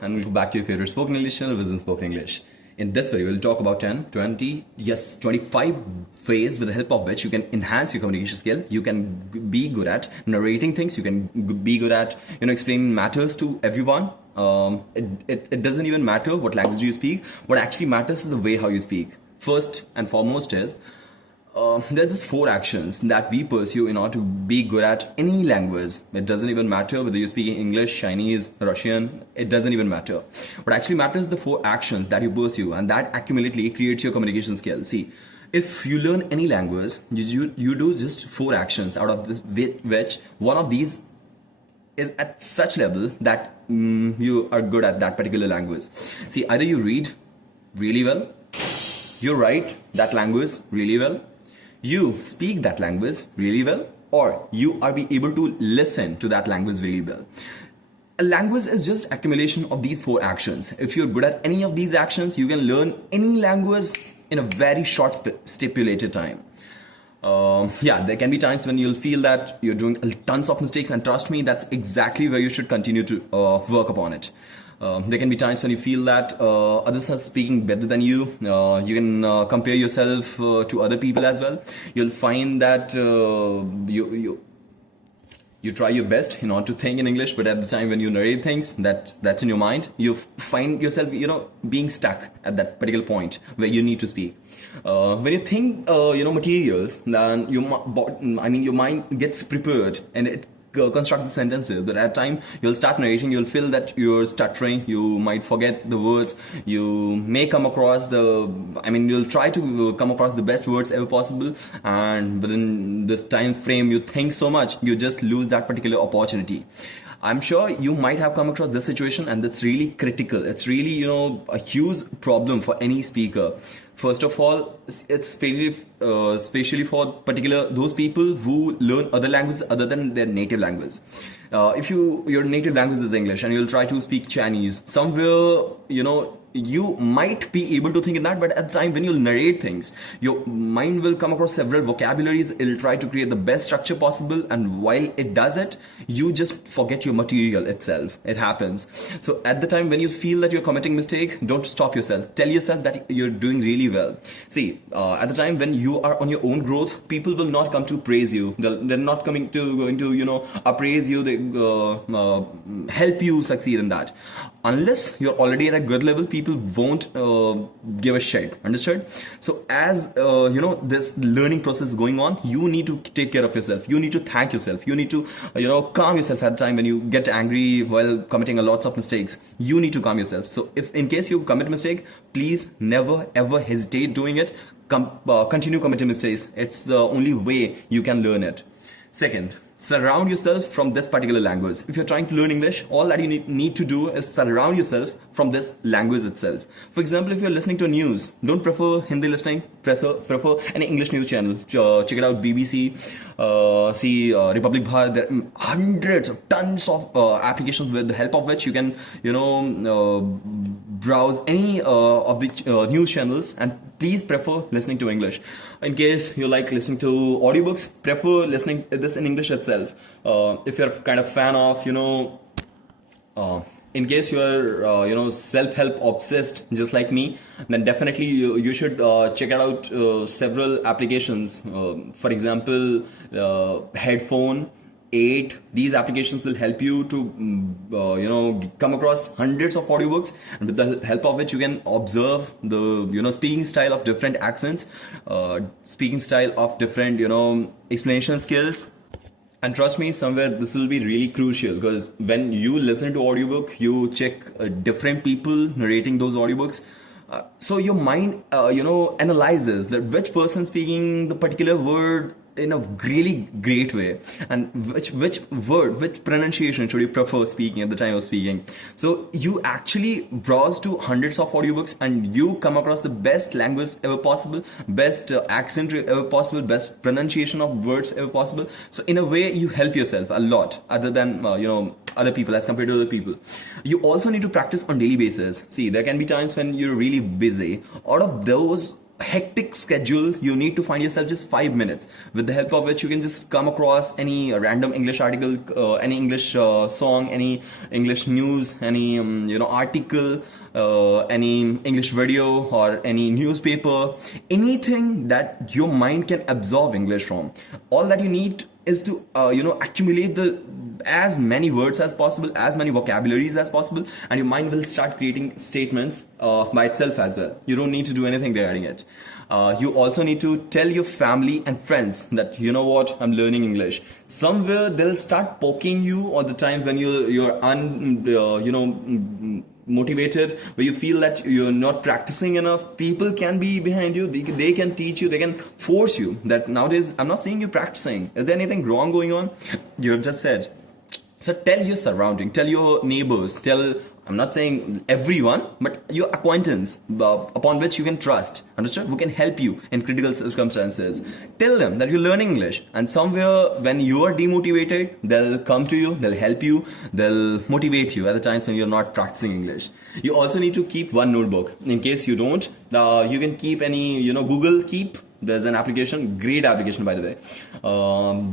And welcome back to your favorite spoken English channel, Wisdom Spoken English. In this video, we'll talk about 10, 20, yes, 25 ways with the help of which you can enhance your communication skill. You can be good at narrating things. You can be good at, explaining matters to everyone. It doesn't even matter what language you speak. What actually matters is the way how you speak. First and foremost is, there are just 4 actions that we pursue in order to be good at any language. It doesn't even matter whether you're speaking English, Chinese, Russian, it doesn't even matter. What actually matters is the 4 actions that you pursue, and that accumulately creates your communication skills. See, if you learn any language, you do just 4 actions, out of this, which one of these is at such level that you are good at that particular language. See, either you read really well, you write that language really well, you speak that language really well, or you are be able to listen to that language really well. A language is just accumulation of these 4 actions. If you're good at any of these actions, you can learn any language in a very short stipulated time. There can be times when you'll feel that you're doing tons of mistakes, and trust me, that's exactly where you should continue to work upon it. There can be times when you feel that others are speaking better than you. You can compare yourself to other people as well. You'll find that you try your best in order to think in English, but at the time when you narrate things, that's in your mind, you find yourself being stuck at that particular point where you need to speak. When you think materials, then your mind gets prepared and it construct the sentences, but at time you'll start narrating, you'll feel that you're stuttering, you might forget the words, you may come across you'll try to come across the best words ever possible, and within this time frame you think so much, you just lose that particular opportunity. I'm sure you might have come across this situation, and that's really critical. It's really, a huge problem for any speaker. First of all, it's especially for particular those people who learn other languages other than their native language. If your native language is English and you'll try to speak Chinese, somewhere, you might be able to think in that, but at the time when you'll narrate things, your mind will come across several vocabularies, it'll try to create the best structure possible, and while it does it, you just forget your material itself. It happens. So at the time when you feel that you're committing mistake, don't stop yourself. Tell yourself that you're doing really well. See, at the time when you are on your own growth, people will not come to praise you. They're not going to appraise you, they help you succeed in that. Unless you're already at a good level, people won't give a shit. Understood? So as this learning process is going on, you need to take care of yourself. You need to thank yourself. You need to calm yourself at the time when you get angry while committing a lots of mistakes. You need to calm yourself. So if in case you commit a mistake, please never ever hesitate doing it. Continue committing mistakes. It's the only way you can learn it. Second, surround yourself from this particular language. If you're trying to learn English, all that you need to do is surround yourself from this language itself. For example, if you're listening to news, don't prefer Hindi listening, prefer an English news channel. Check it out, BBC, Republic Bharat. There are hundreds of tons of applications with the help of which you can, browse any of the news channels, and please prefer listening to English. In case you like listening to audiobooks, prefer listening this in English itself. If you're kind of fan of, in case you're self-help obsessed just like me, then definitely you should check out several applications. For example, Headphone 8. These applications will help you to come across hundreds of audiobooks, and with the help of which you can observe the speaking style of different accents, speaking style of different explanation skills. And trust me, somewhere this will be really crucial, because when you listen to audiobook, you check different people narrating those audiobooks. So your mind analyzes that which person speaking the particular word in a really great way, and which pronunciation should you prefer speaking at the time of speaking. So you actually browse to hundreds of audiobooks, and you come across the best language ever possible, best accent ever possible, best pronunciation of words ever possible. So in a way, you help yourself a lot, other than other people, as compared to other people. You also need to practice on daily basis. See, there can be times when you're really busy. Out of those hectic schedule, you need to find yourself just 5 minutes, with the help of which you can just come across any random English article, any English song, any English news, any article, any English video, or any newspaper, anything that your mind can absorb English from. All that you need is to accumulate the as many words as possible, as many vocabularies as possible, and your mind will start creating statements by itself as well. You don't need to do anything regarding it. You also need to tell your family and friends that, you know what, I'm learning English. Somewhere they'll start poking you all the time when you're motivated, where you feel that you're not practicing enough. People can be behind you, they can teach you, they can force you that nowadays, I'm not seeing you practicing, is there anything wrong going on? You've just said. So tell your surrounding, tell your neighbors, I'm not saying everyone, but your acquaintance upon which you can trust, understood, who can help you in critical circumstances. Tell them that you're learning English, and somewhere when you are demotivated, they'll come to you, they'll help you, they'll motivate you at the times when you're not practicing English. You also need to keep one notebook. In case you don't, you can keep any, Google Keep. There's an application, great application by the way.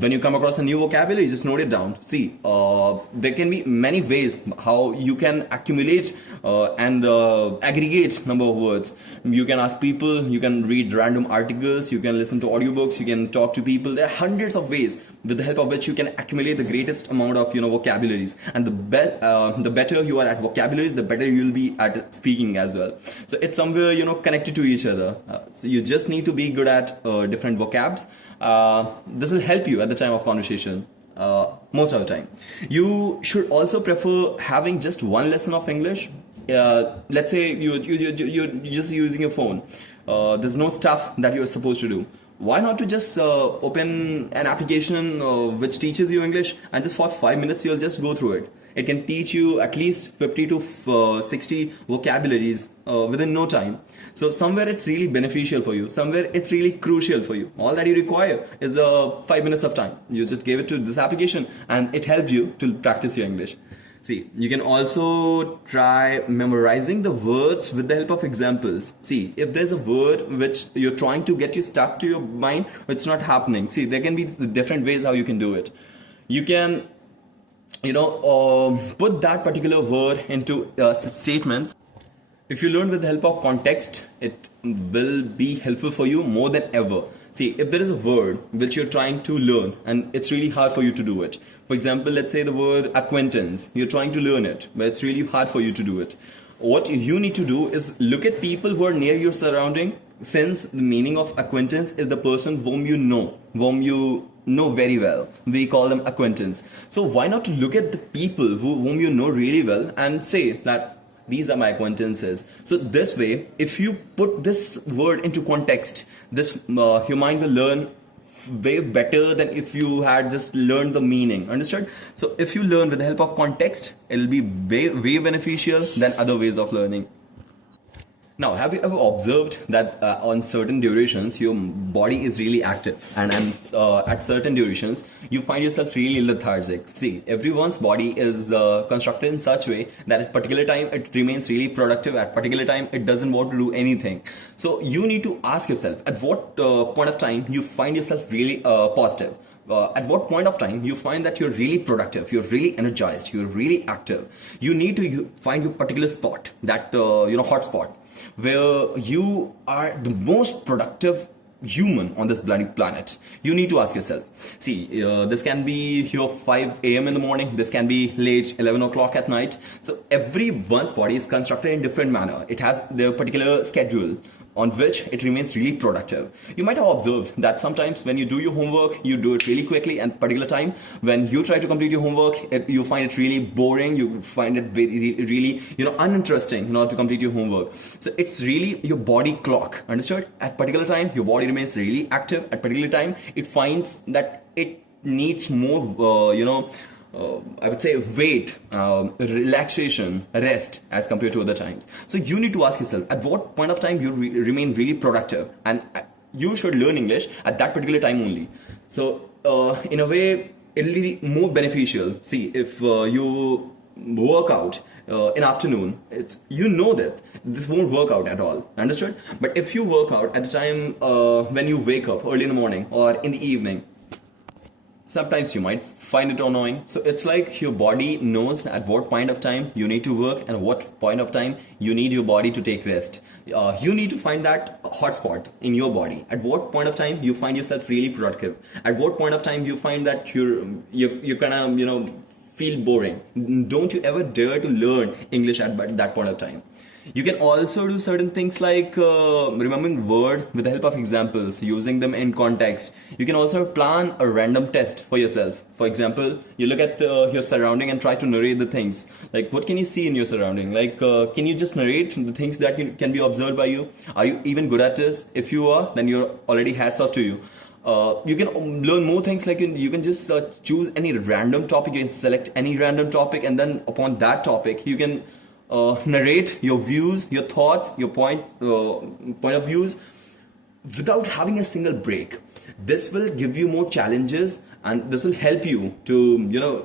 When you come across a new vocabulary, just note it down. See, there can be many ways how you can accumulate and aggregate number of words. You can ask people, you can read random articles, you can listen to audiobooks, you can talk to people. There are hundreds of ways with the help of which you can accumulate the greatest amount of vocabularies. And the better you are at vocabularies, the better you'll be at speaking as well. So it's somewhere connected to each other. So you just need to be good at different vocabs. This will help you at the time of conversation. Most of the time, you should also prefer having just one lesson of English. Let's say you're just using your phone. There's no stuff that you're supposed to do. Why not to just open an application which teaches you English, and just for 5 minutes you'll just go through it. It can teach you at least 50 to 60 vocabularies within no time. So somewhere it's really beneficial for you. Somewhere it's really crucial for you. All that you require is 5 minutes of time. You just gave it to this application and it helps you to practice your English. See, you can also try memorizing the words with the help of examples. See, if there's a word which you're trying to get you stuck to your mind, it's not happening. See, there can be different ways how you can do it. You can put that particular word into statements. If you learn with the help of context, it will be helpful for you more than ever. See, if there is a word which you're trying to learn and it's really hard for you to do it. For example, let's say the word acquaintance. You're trying to learn it, but it's really hard for you to do it. What you need to do is look at people who are near your surrounding, since the meaning of acquaintance is the person whom you know very well. We call them acquaintance. So why not to look at the people whom you know really well and say that these are my acquaintances. So this way, if you put this word into context, your mind will learn way better than if you had just learned the meaning. Understood? So if you learn with the help of context, it'll be way beneficial than other ways of learning. Now, have you ever observed that on certain durations, your body is really active, and at certain durations, you find yourself really lethargic? See, everyone's body is constructed in such a way that at particular time, it remains really productive. At particular time, it doesn't want to do anything. So you need to ask yourself, at what point of time you find yourself really positive? At what point of time you find that you're really productive, you're really energized, you're really active? You need to find your particular spot, that hot spot, where you are the most productive human on this bloody planet. You need to ask yourself. See, this can be your 5 a.m. in the morning, this can be late 11 o'clock at night. So everyone's body is constructed in different manner. It has their particular schedule on which it remains really productive. You might have observed that sometimes when you do your homework, you do it really quickly, and particular time when you try to complete your homework, you find it really boring, you find it really uninteresting to complete your homework. So it's really your body clock, understood? At particular time, your body remains really active. At particular time, it finds that it needs more, I would say weight, relaxation, rest as compared to other times. So you need to ask yourself, at what point of time you remain really productive, and you should learn English at that particular time only. So in a way, it'll be more beneficial. See, if you work out in afternoon, it's, you know that this won't work out at all. Understood? But if you work out at the time when you wake up early in the morning or in the evening, sometimes you might find it annoying. So it's like your body knows at what point of time you need to work and what point of time you need your body to take rest. You need to find that hotspot in your body. At what point of time you find yourself really productive. At what point of time you find that you're kind of, you know, feel boring. Don't you ever dare to learn English at that point of time. You can also do certain things like remembering word with the help of examples, using them in context. You can also plan a random test for yourself. For example, you look at your surrounding and try to narrate the things. Like, what can you see in your surrounding? Like, can you just narrate the things that can be observed by you? Are you even good at this? If you are, then you're already hats off to you. You can learn more things, like you can just choose any random topic. You can select any random topic, and then upon that topic, you can narrate your views, your thoughts, your point of views without having a single break. This will give you more challenges, and this will help you to, you know,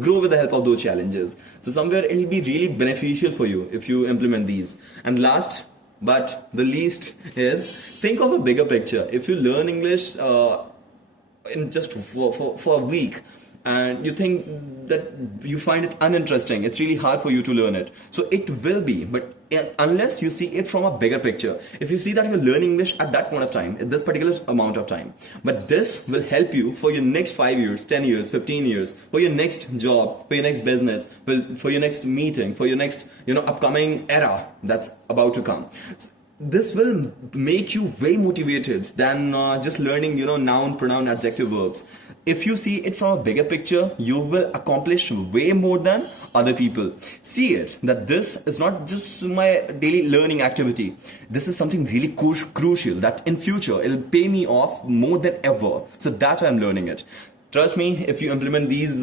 grow with the help of those challenges. So somewhere it will be really beneficial for you if you implement these. And last but the least is, think of a bigger picture. If you learn English in just for a week, and you think that you find it uninteresting, it's really hard for you to learn it. So it will be, but unless you see it from a bigger picture. If you see that you're learning English at that point of time, at this particular amount of time, but this will help you for your next 5 years, 10 years, 15 years, for your next job, for your next business, for your next meeting, for your next, you know, upcoming era that's about to come. This will make you way motivated than just learning, you know, noun, pronoun, adjective, verbs. If you see it from a bigger picture, you will accomplish way more than other people. See it that this is not just my daily learning activity. This is something really crucial that in future it'll pay me off more than ever. So that's why I'm learning it. Trust me, if you implement these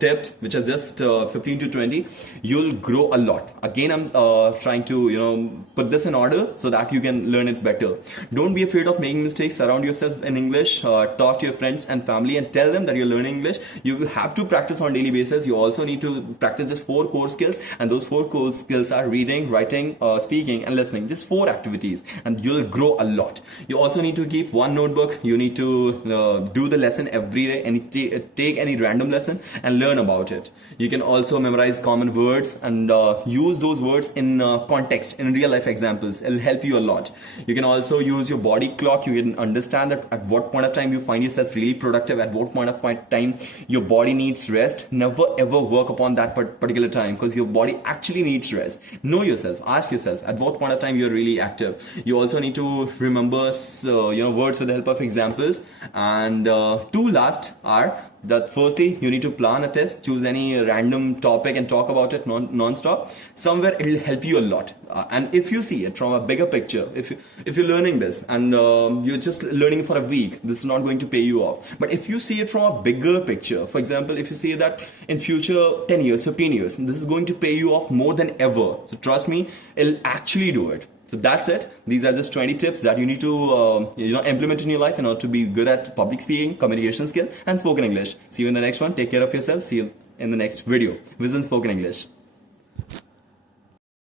tips, which are just 15 to 20, you'll grow a lot. Again, I'm trying to, you know, put this in order so that you can learn it better. Don't be afraid of making mistakes. Surround yourself in English. Talk to your friends and family and tell them that you're learning English. You have to practice on a daily basis. You also need to practice just 4 core skills, and those 4 core skills are reading, writing, speaking, and listening. Just 4 activities, and you'll grow a lot. You also need to keep 1 notebook. You need to do the lesson every day. Take any random lesson and learn about it. You can also memorize common words and use those words in context, in real life examples. It'll help you a lot. You can also use your body clock. You can understand that at what point of time you find yourself really productive, at what point of time your body needs rest. Never ever work upon that particular time, because your body actually needs rest. Know yourself. Ask yourself at what point of time you're really active. You also need to remember words with the help of examples. And 2 last are that firstly, you need to plan a test, choose any random topic and talk about it non-stop. Somewhere it will help you a lot. And if you see it from a bigger picture, if you're learning this and you're just learning for a week, this is not going to pay you off. But if you see it from a bigger picture, for example, if you see that in future 10 years, 15 years, this is going to pay you off more than ever. So trust me, it'll actually do it. So that's it. These are just 20 tips that you need to implement in your life in order to be good at public speaking, communication skill, and spoken English. See you in the next one. Take care of yourself. See you in the next video. Vision Spoken English.